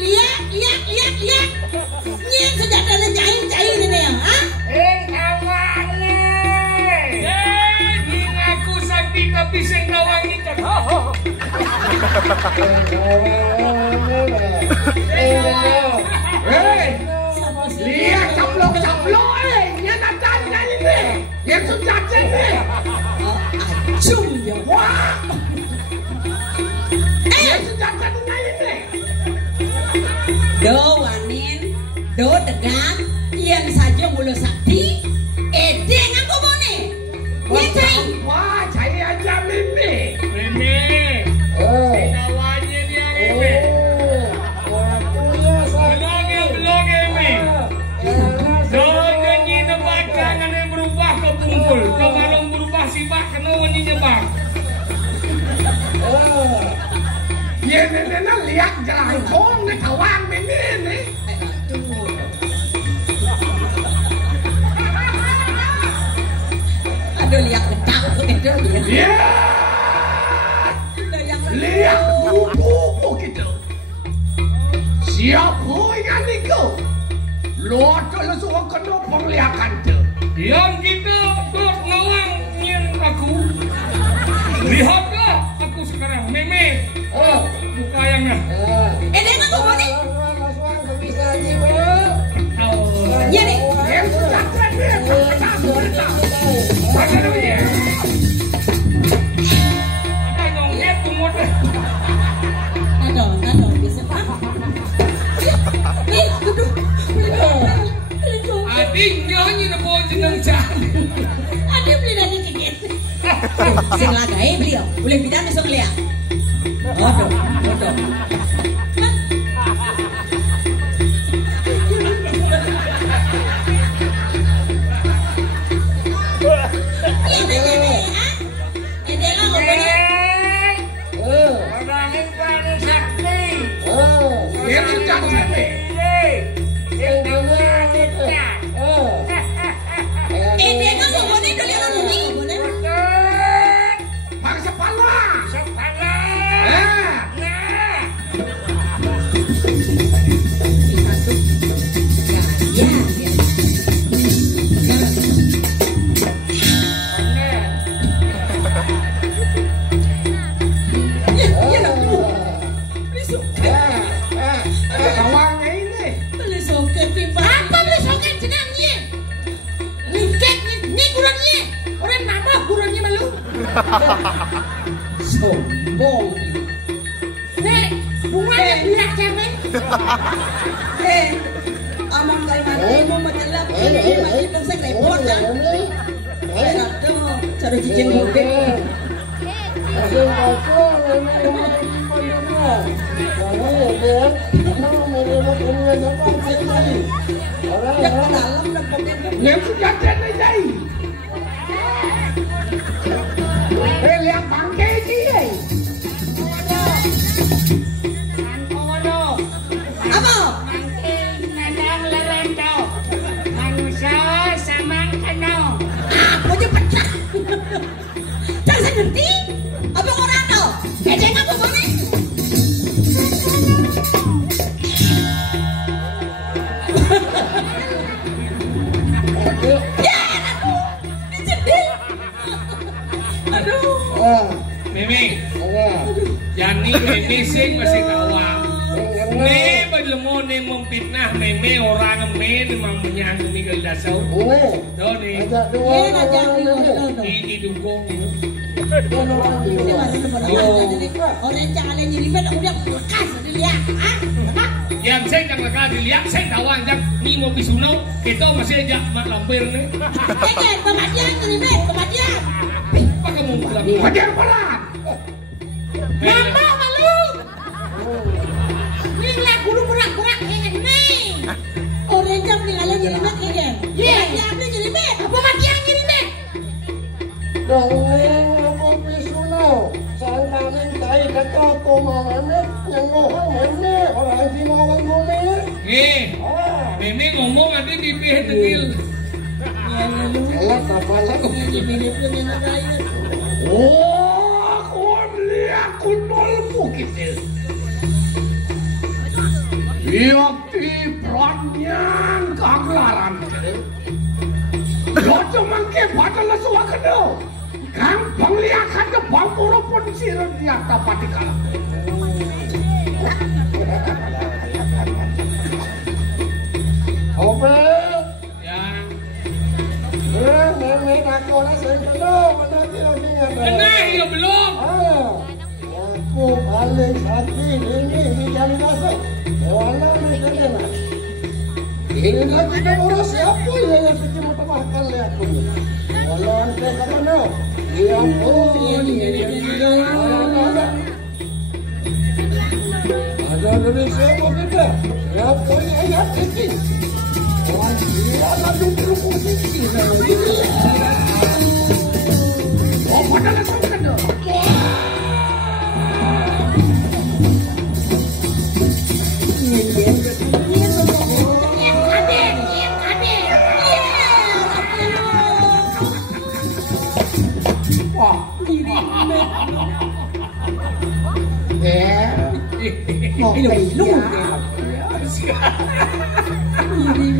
Lihat. Nyen sejatanya cair ini ya, ha? Awalnya. Ngaku sakti tapi sing ngawangi kan. Lihat caplok yang datangnya ini, yang sudah ini. Acung ya. Wah. Yang sudah datangnya ini. Do wanin, do degan, yang saja mulu sakti, ngaku bone. Wah, cari aja Mimi. Kawannya dia Mimi. Belum Mimi. Doanya ni nebak jangan berubah ke tungkul. Kalau berubah sibak kena wani nyebak. Ya nenek lihat jalan kong ni kawan Mimi ni. Aduh lihat ketak itu dia. Lihat buku gitu. Siapa yang niku? Lo ada semua kena penglihakan tu. Yang kita dot ngawang nyen aku. Lihatlah aku sekarang meme. Buka yang nah. Dengan aku ni. Ya ni. Yang sudah keren ni. Macam mana ya? Ada nongket kumut. Nado bisa. Ni duduk. Adiknya ni nak bawa jenang cari. Adik beli dari tiket. Sing lagai beliau. Boleh pindah besok lihat. Bodoh. Sombong. Nek, bunganya birak cemen. Amang kay mati mo matalap. Mati pang sa report ha. Pero caro chicken bukit. Yang sudah kena jadi. Lihat bangkai dia. Apa? Nadang lerento. Manusia samang kano. Apa je pecah? Cak saya ngerti. Apa orang tu? Jangan apa mana? Ya, aku. Dicedil. Aduh. Meme. Yani meme sing masih kawang. Ne badlemo ne memfitnah meme orang meme memang menyangkut ni kalau dasau. Do ni. Ya, ajak ni. Di dukung. Orang jangan nyerimet udah bekas dilihat. Yang saya jangan bakal dilihat, saya tawang jak ni mau pisunau, kita masih ajak mak lampir ni. Jangan pematian nyerimet, pematian. Apa kamu bilang? Hajar pelan. Mama malu. Ni lah guru berak-berak kayak gini. Orang jam meninggalin nyerimet kayaknya. Iya. Pematian nyerimet. Apa matian nyerimet? Meme ngomong ada di pihak tegil. Oh, aku beli aku nolmu gitu. Yakti perannya kagelaran. Lo cuma ke padahal suah kena. Gampang lihat ke bangkuru pun sirun dia dapat dikalah. Oke. Ya. Nenek aku lah sengkelo, mana dia dia. Kena ya belum. Aku balik sakit ini di jalan dasar. Wala ni kena. Ini lagi dah urus siapa yang suci makan lihat aku. Wala ante kena. Ya pun ada dari siapa kita? Siapa yang ingat ini? Orang dia lalu berfungsi. Oh, padahal sama kena.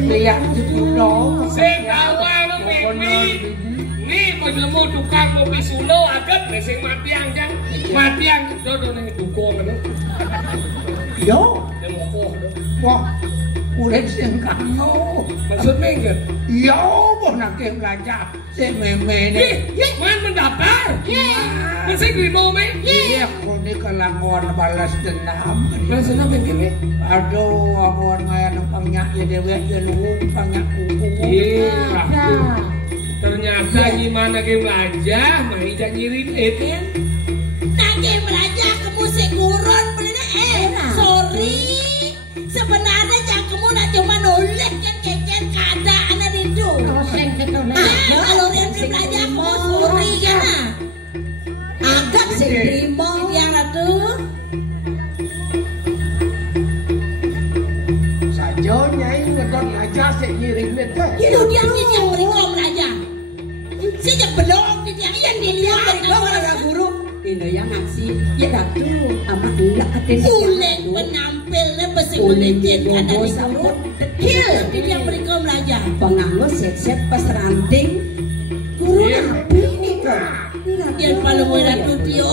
Lihat itu dong. Sing awal Mimi. Nih penjemu tukang kopi Solo agak sing matiang jang. Matiang dodo ning dukung ngono. Yo, Emokoh. wah, urip sing kano. Maksud minggat? Yo, boh nak belajar sing meme ne. Man mendaftar. Masih grimo me? Iya, ini kelakuan balas dendam. Balas dendam begini. Aduh, amuan ngaya numpang nyak ya dewek ya luhung pangyak kuku. Iya. Ternyata gimana game belajar, mai nyirin itu. Nah game belajar kamu segurun bener sorry. Sebenarnya kamu nak cuma nolak kan keken keadaan ada itu. Kalau yang belajar kamu sorry kan. Agak segrimo yang itu. Saja nyai ngedon aja sik nyiring bete. Itu dia yang berikom belajar. Sejak belum dia yang dilihat ada guru. Ini yang ngasih ya datu amat enggak ketemu. Kulit penampilnya besi kulitin ada di guru. Dia yang berikom belajar. Pengalos set-set pas ranting. Guru nabi ini kok. Dia paling mudah tutio.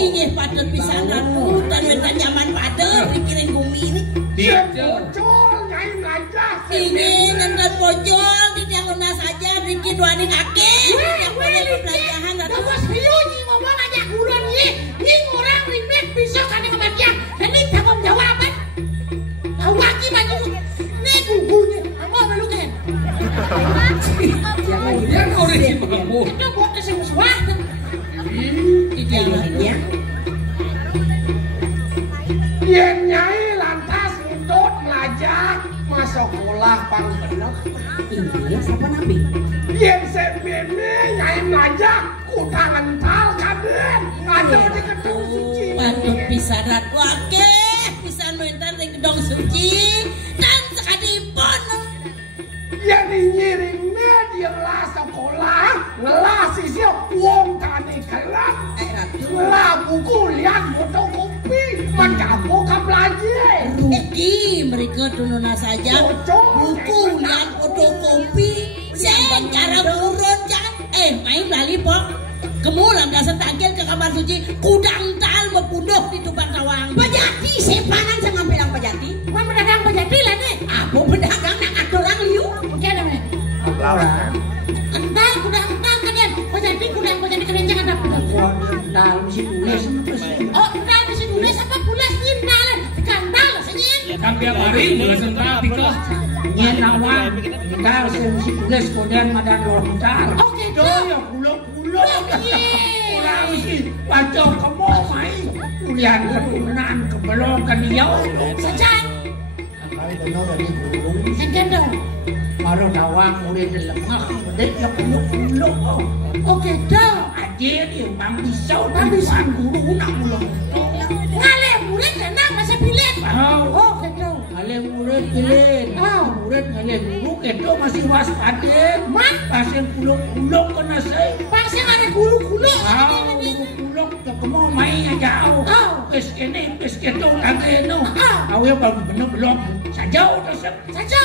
Ingin padat pisan ratu dan wetan nyaman padat pikirin bumi ini. Dia Bocor nyai belajar. Ingin nonton pojol di yang lunas saja bikin wani ngake. Yang boleh pembelajaran ratu. Terus hiu ni ngomong aja gurun ni orang remake bisa kan dengan matian. Ini tanggung jawaban. Awaki baju ni gugunya. Apa malu kan? yang origin kamu. Itu buat kesemusuhan. Ya. Yen nyai lantas untuk belajar masuk sekolah pang bener. Ini siapa nabi? Yen sepene nyai belajar kutang ental kaden ngajar di gedung suci. Patut bisa ratu ake. Bisa mentan di gedong suci. Dan sekadipun. Yen nyiringnya dia ngelah sekolah ngelah sisi wong tani kelas ngelah buku lihat fotokopi mencapo ke belajar. Rugi mereka tununa saja. Buku lihat fotokopi. Secara burun jangan. Main balik pok. Kamu lamdasan tangkil ke kamar suci. Kudang tal mempunuh di tubang kawang. Pejati sepanan saya ngambil yang pejati. Mana pedagang pejati lah ni. Apa pedagang nak atur orang liu? Macam mana? Lawan. Entar kuda entar kalian. Pejati kuda keren jangan ada. Ental mesti tulis apa sih? Oh, entar mesti tulis apa pulas ni entar. Skandal senyin. Kan tiap hari belasan tika. Nyen awak ental mesti tulis kemudian madan lontar. Oke, Doyo kulo-kulo. Orang mesti baca kamu mai. Kuliah keturunan kebelok ke dia. Sejak. Sejak dong. Baru dawang murid lemah, murid yang kulo-kulo. Oke, dong. Adik yang bang pisau, bang guru nak pulang. Ngalih murid senang masa pilih. Oh, gitu. Ngalih murid pilih. Murid ngalih guru, itu masih waspada. Man, pasien kulo-kulo kena saya. pasang ada gulu-gulu. Gulu-kulo, kamu main jauh. Pes kene, pes keto, kagak no. Awal bang bener belum. Sajau tersep. Saja.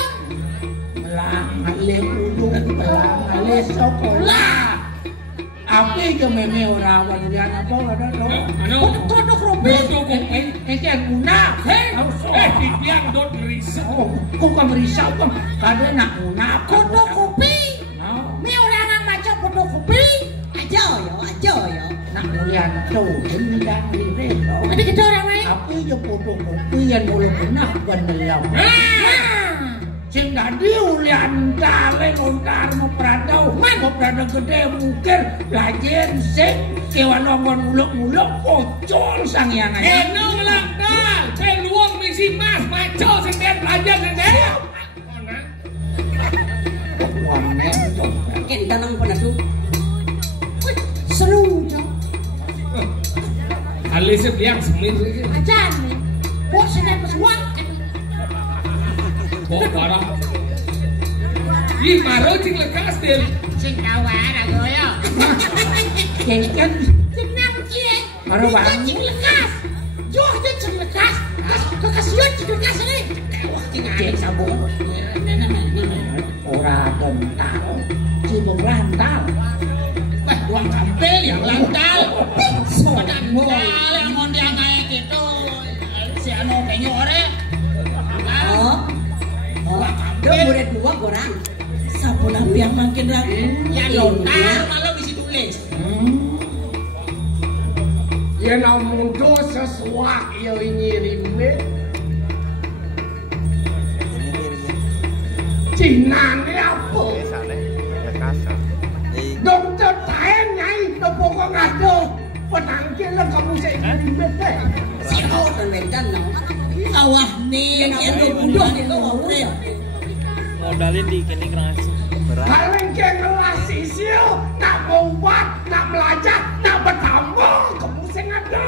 Belang ngalih guru, belang ngalih sekolah. Apa itu meme orang wadulian apa ada lo? Ano? Kodok robe. Fotokopi. Ini guna. Dia dot risau. Kok kamu risau bang? Kada nak guna. Kodok kopi. Me orang yang baca kodok kopi. Aja yo. Nak mulian tu, gendang lirik tu. Ada kita orang lain. Apa itu foto kopi yang boleh benak benelam? Sing tadi ulian tale lontar mau pradau gede mungkin belajar sing kewan nongon muluk pocol sang yang aja. Enong langkah, peluang misi mas, maco sing dia belajar sing dia. Warna Kita nang penasu. Seru dong. Alisnya biang semir lagi. Ajan nih. Bos senang pesuang. Bawa barang. Ih, maro cing lekas dia. Sing kawar aku yo. kan Senang cie. Maro bang. Cing lekas. Joh aja celekas. Kekasian celekas ini. Wah, tinggal sabun. Ora kental, cibuk lantal. Wah, ruang kampel yang lantal. Padahal yang mau dia kayak gitu. Si anu penyore. Dia murid dua orang. Sapu lampi yang makin rapi. Ya lontar malah bisa tulis. Ya namun dosa sesuak ya nyirimnya. Cinane apa? Dokter tahen nyai, pokok ngado. Penangkil lah kamu saya nyirimnya teh. Siapa dan bencan no? Awah nih, yang bunuh itu orang. Modalin di kini keras. Paling ke ngelas isio, nak mau buat, nak belajar, nak bertambah, kamu saya ngado.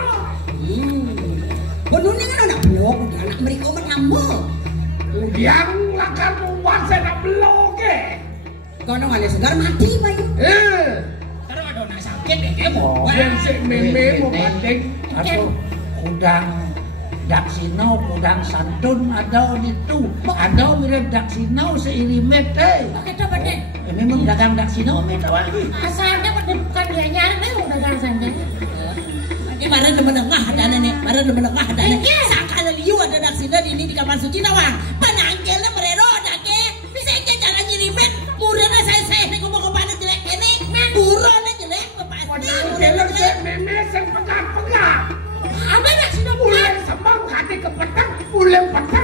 Bunuhnya kan anak blok, anak mereka menambah. Yang lakar buat saya nak belok ke. Kau nong ada segar mati bayi. Taruh ada nak sakit deh kamu. Dan si meme mau banding atau kudang daksino, kudang santun ada itu, ada mirip daksino seirimet teh. Pakai coba deh. Memang dagang daksino meta lagi. Asalnya bukan dia nyari nih udah kan santai. Ini marah di menengah ada nih, marah di menengah ada nih. Sakala liu ada daksina di ini di kamar suci nawang. Penangkelnya merero dake. Bisa aja jalan nyirimet. Murahnya saya nih ngomong ke mana jelek ini. Murahnya jelek pasti. Dalam si meme sen pegang-pegang. Ada nggak sih dong? Bulan sembang kaki ke petang, bulan petang